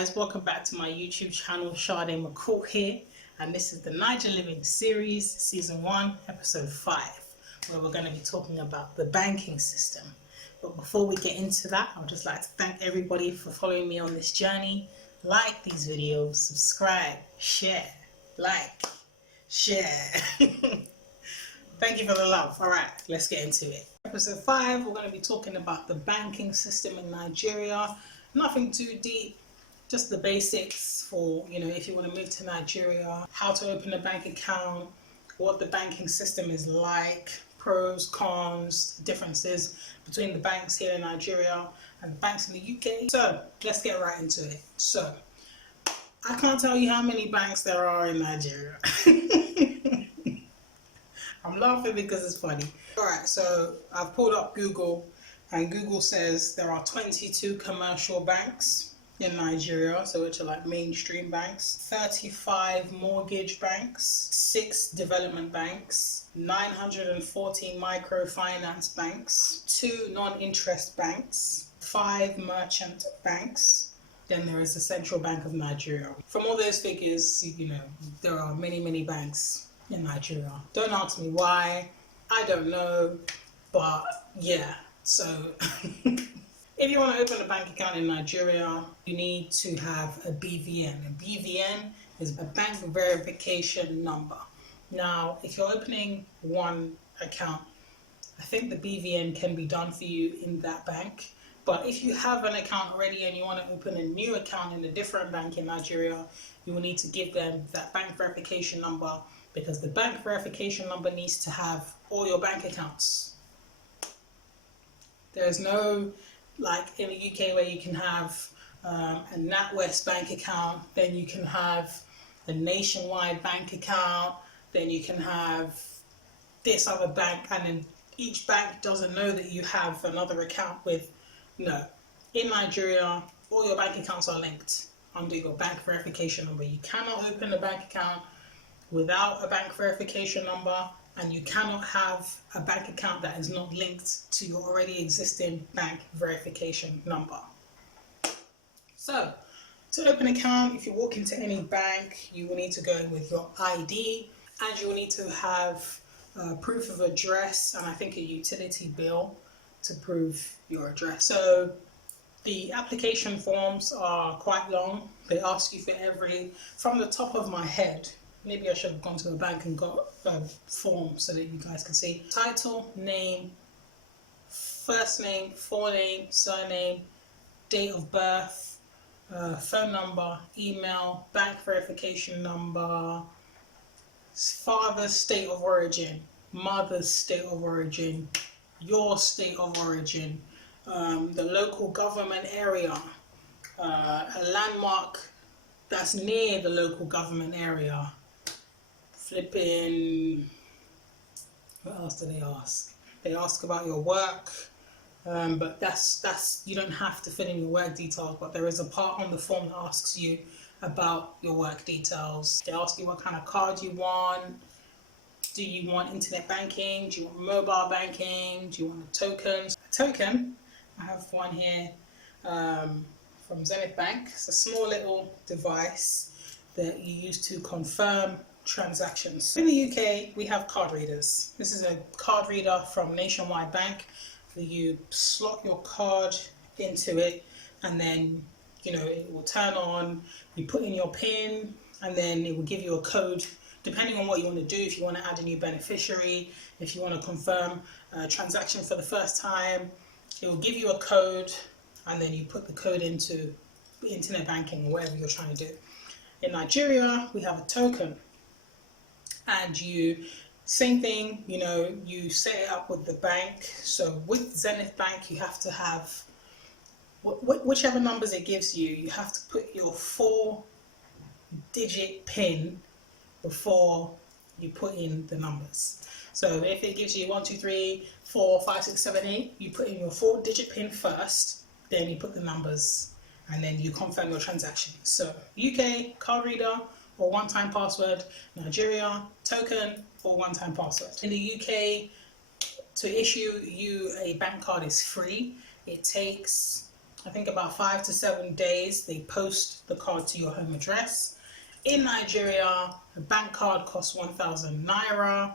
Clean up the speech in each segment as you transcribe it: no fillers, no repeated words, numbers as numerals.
guys, welcome back to my YouTube channel. Sade McCourt here, and this is the Naija Living Series, Season 1, Episode 5, where we're going to be talking about the banking system. But before we get into that, I would just like to thank everybody for following me on this journey. Like these videos, subscribe, share, like, share. Thank you for the love. Alright, let's get into it. Episode 5, we're going to be talking about the banking system in Nigeria. Nothing too deep, just the basics for, if you want to move to Nigeria, how to open a bank account, what the banking system is like, pros, cons, differences between the banks here in Nigeria and the banks in the UK. So let's get right into it. So I can't tell you how many banks there are in Nigeria. I'm laughing because it's funny. Alright, so I've pulled up Google, and Google says there are 22 commercial banks in Nigeria, so which are like mainstream banks, 35 mortgage banks, 6 development banks, 940 microfinance banks, 2 non-interest banks, 5 merchant banks. Then there is the Central Bank of Nigeria. From all those figures, there are many banks in Nigeria. Don't ask me why, I don't know, but yeah. So if you want to open a bank account in Nigeria, you need to have a BVN. A BVN is a bank verification number. Now, if you're opening one account, I think the BVN can be done for you in that bank. But if you have an account already and you want to open a new account in a different bank in Nigeria, you will need to give them that bank verification number, because the bank verification number needs to have all your bank accounts. There's no, like in the UK, where you can have a NatWest bank account, then you can have a Nationwide bank account, then you can have this other bank, and then each bank doesn't know that you have another account with. No. In Nigeria, all your bank accounts are linked under your bank verification number. You cannot open a bank account without a bank verification number, and you cannot have a bank account that is not linked to your already existing bank verification number. So, to open an account, if you walk into any bank, you will need to go in with your ID, and you will need to have proof of address, and I think a utility bill to prove your address. So, the application forms are quite long. They ask you for from the top of my head, maybe I should have gone to a bank and got a form so that you guys can see. Title, name, first name, forename, surname, date of birth, phone number, email, bank verification number, father's state of origin, mother's state of origin, your state of origin, the local government area, a landmark that's near the local government area. Flipping, what else do they ask? They ask about your work, but that's you don't have to fill in your work details, but there is a part on the form that asks you about your work details. They ask you what kind of card you want. Do you want internet banking? Do you want mobile banking? Do you want a token? A token, I have one here from Zenith Bank. It's a small little device that you use to confirm transactions. In the UK, we have card readers. This is a card reader from Nationwide Bank, where you slot your card into it, and then it will turn on. You put in your PIN, and then it will give you a code depending on what you want to do. If you want to add a new beneficiary, if you want to confirm a transaction for the first time, it will give you a code, and then you put the code into internet banking or whatever you're trying to do. In Nigeria, we have a token. And same thing, you set it up with the bank. So with Zenith Bank, you have to have, whichever numbers it gives you, you have to put your 4-digit PIN before you put in the numbers. So if it gives you 1, 2, 3, 4, 5, 6, 7, 8, you put in your 4-digit PIN first, then you put the numbers, and then you confirm your transaction. So UK, card reader, or one-time password. Nigeria, token or one-time password. In the UK, to issue you a bank card is free. It takes I think about 5 to 7 days, they post the card to your home address. In Nigeria, a bank card costs 1,000 naira,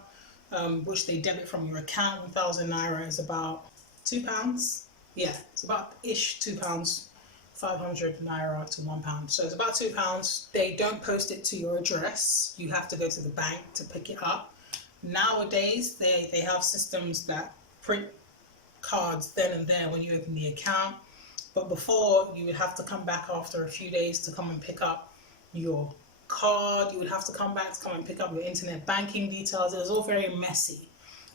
which they debit from your account. 1,000 naira is about £2. Yeah, it's about ish £2. 500 naira to £1. So it's about £2. They don't post it to your address. You have to go to the bank to pick it up. Nowadays, they have systems that print cards then and there when you open the account. But before, you would have to come back after a few days to come and pick up your card. You would have to come back to come and pick up your internet banking details. It was all very messy.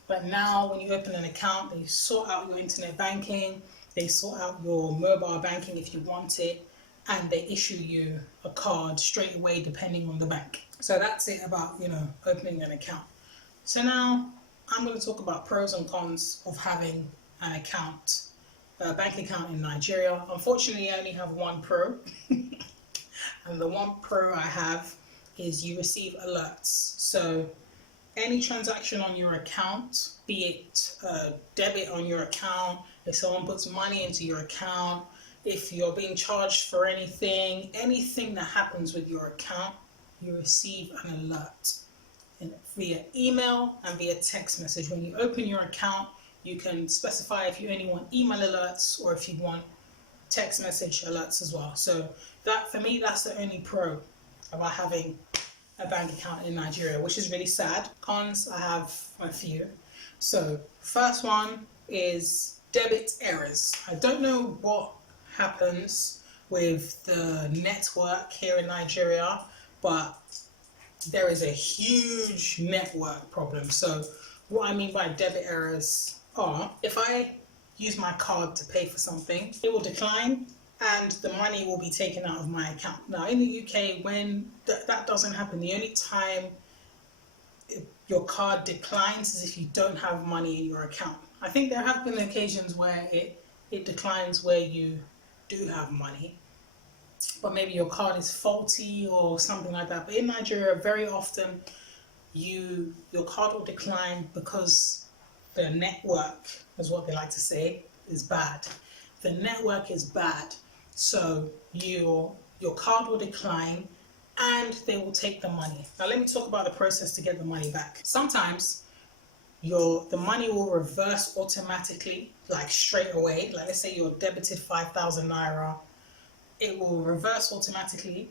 But now when you open an account, they sort out your internet banking, they sort out your mobile banking if you want it, and they issue you a card straight away depending on the bank. So that's it about, opening an account. So now I'm going to talk about pros and cons of having an account, a bank account in Nigeria. Unfortunately, I only have one pro. And the one pro I have is you receive alerts. So any transaction on your account, be it a debit on your account, if someone puts money into your account, if you're being charged for anything that happens with your account, you receive an alert via email and via text message. When you open your account, you can specify if you only want email alerts or if you want text message alerts as well. So that, for me, that's the only pro about having a bank account in Nigeria, which is really sad. Cons, I have a few. So first one is debit errors. I don't know what happens with the network here in Nigeria, but there is a huge network problem. So what I mean by debit errors are, if I use my card to pay for something, it will decline and the money will be taken out of my account. Now in the UK, when that doesn't happen, the only time your card declines is if you don't have money in your account. I think there have been occasions where it declines where you do have money, but maybe your card is faulty or something like that. But in Nigeria, very often your card will decline because the network, is what they like to say, is bad. The network is bad, so your card will decline and they will take the money. Now let me talk about the process to get the money back. Sometimes the money will reverse automatically, like straight away. Like let's say you're debited 5,000 naira, it will reverse automatically.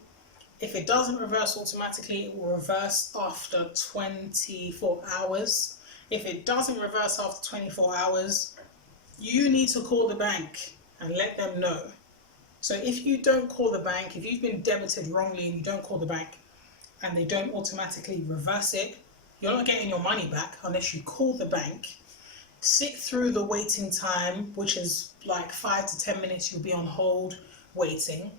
If it doesn't reverse automatically, it will reverse after 24 hours. If it doesn't reverse after 24 hours, you need to call the bank and let them know. So if you don't call the bank, if you've been debited wrongly and you don't call the bank and they don't automatically reverse it, you're not getting your money back unless you call the bank, sit through the waiting time, which is like 5 to 10 minutes, you'll be on hold waiting,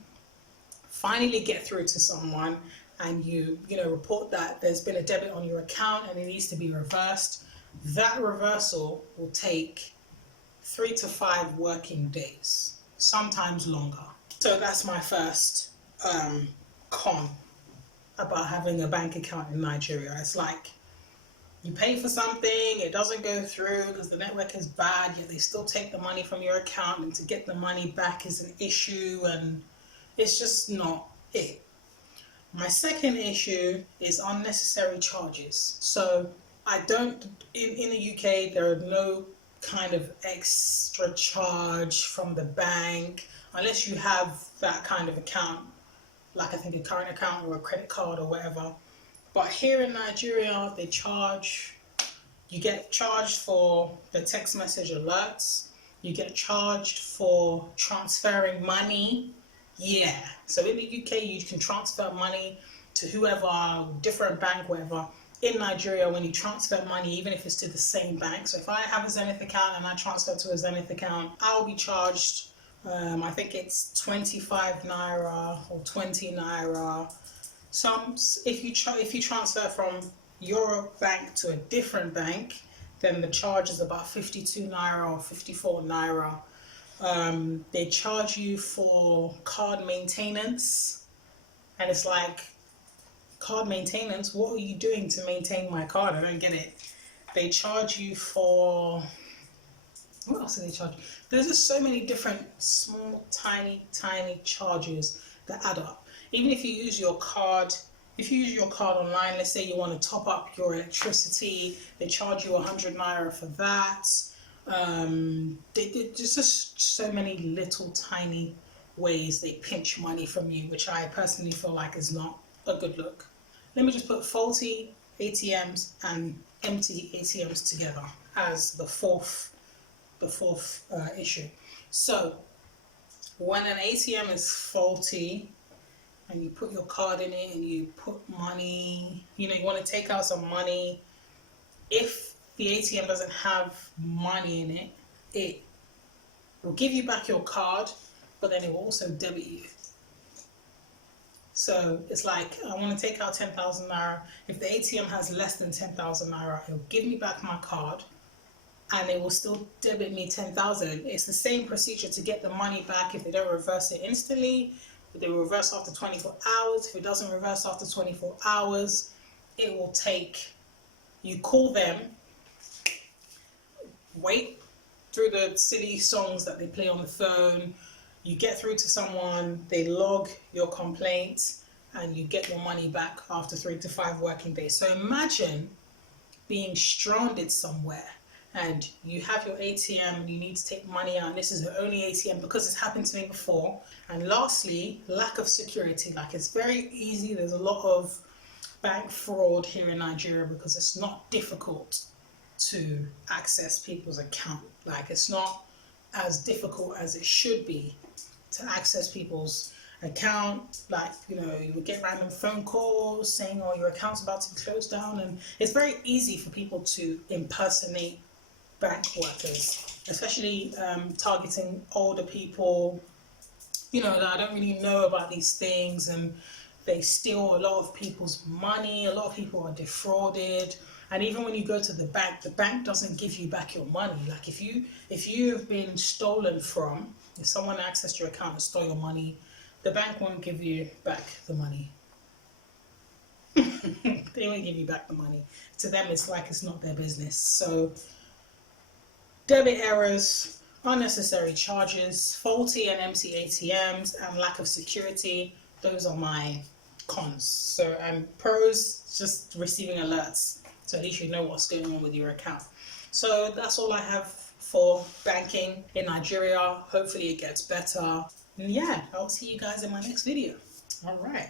finally get through to someone and you report that there's been a debit on your account and it needs to be reversed. That reversal will take 3 to 5 working days, sometimes longer. So that's my first con about having a bank account in Nigeria. It's like you pay for something, it doesn't go through because the network is bad, yet they still take the money from your account, and to get the money back is an issue, and it's just not it. My second issue is unnecessary charges. So in the UK, there are no kind of extra charge from the bank unless you have that kind of account, like I think a current account or a credit card or whatever. But here in Nigeria, you get charged for the text message alerts, you get charged for transferring money. Yeah, so in the UK, you can transfer money to whoever, different bank, whatever. In Nigeria, when you transfer money, even if it's to the same bank, so if I have a Zenith account and I transfer to a Zenith account, I'll be charged, I think it's 25 naira or 20 naira. If you transfer from your bank to a different bank, then the charge is about 52 naira or 54 naira. They charge you for card maintenance, and it's like, card maintenance? What are you doing to maintain my card? I don't get it. They charge you for What else do they charge? There's just so many different small, tiny charges that add up. Even if you use your card, if you use your card online, let's say you want to top up your electricity, they charge you 100 naira for that. There's just so many little tiny ways they pinch money from you, which I personally feel like is not a good look. Let me just put faulty ATMs and empty ATMs together as the fourth issue. So when an ATM is faulty and you put your card in it and you put money, you want to take out some money, if the ATM doesn't have money in it, it will give you back your card, but then it will also debit you. So it's like, I want to take out 10,000 naira. If the ATM has less than 10,000 naira, it will give me back my card and it will still debit me 10,000. It's the same procedure to get the money back if they don't reverse it instantly. If they reverse after 24 hours. If it doesn't reverse after 24 hours, it will take, you call them, wait through the silly songs that they play on the phone, you get through to someone, they log your complaint, and you get your money back after 3 to 5 working days. So imagine being stranded somewhere and you have your ATM and you need to take money out, and this is the only ATM, because it's happened to me before. And lastly, lack of security. Like, it's very easy, there's a lot of bank fraud here in Nigeria because it's not difficult to access people's account. Like, it's not as difficult as it should be to access people's account. Like, you would get random phone calls saying, oh, your account's about to be closed down, and it's very easy for people to impersonate bank workers, especially targeting older people, that don't really know about these things, and they steal a lot of people's money. A lot of people are defrauded. And even when you go to the bank doesn't give you back your money. Like, if you've been stolen from, if someone accessed your account and stole your money, the bank won't give you back the money. They won't give you back the money. To them, it's like it's not their business. So debit errors, unnecessary charges, faulty and empty ATMs, and lack of security, those are my cons. So pros, just receiving alerts, so at least you know what's going on with your account. So that's all I have for banking in Nigeria. Hopefully it gets better. And yeah, I'll see you guys in my next video. All right.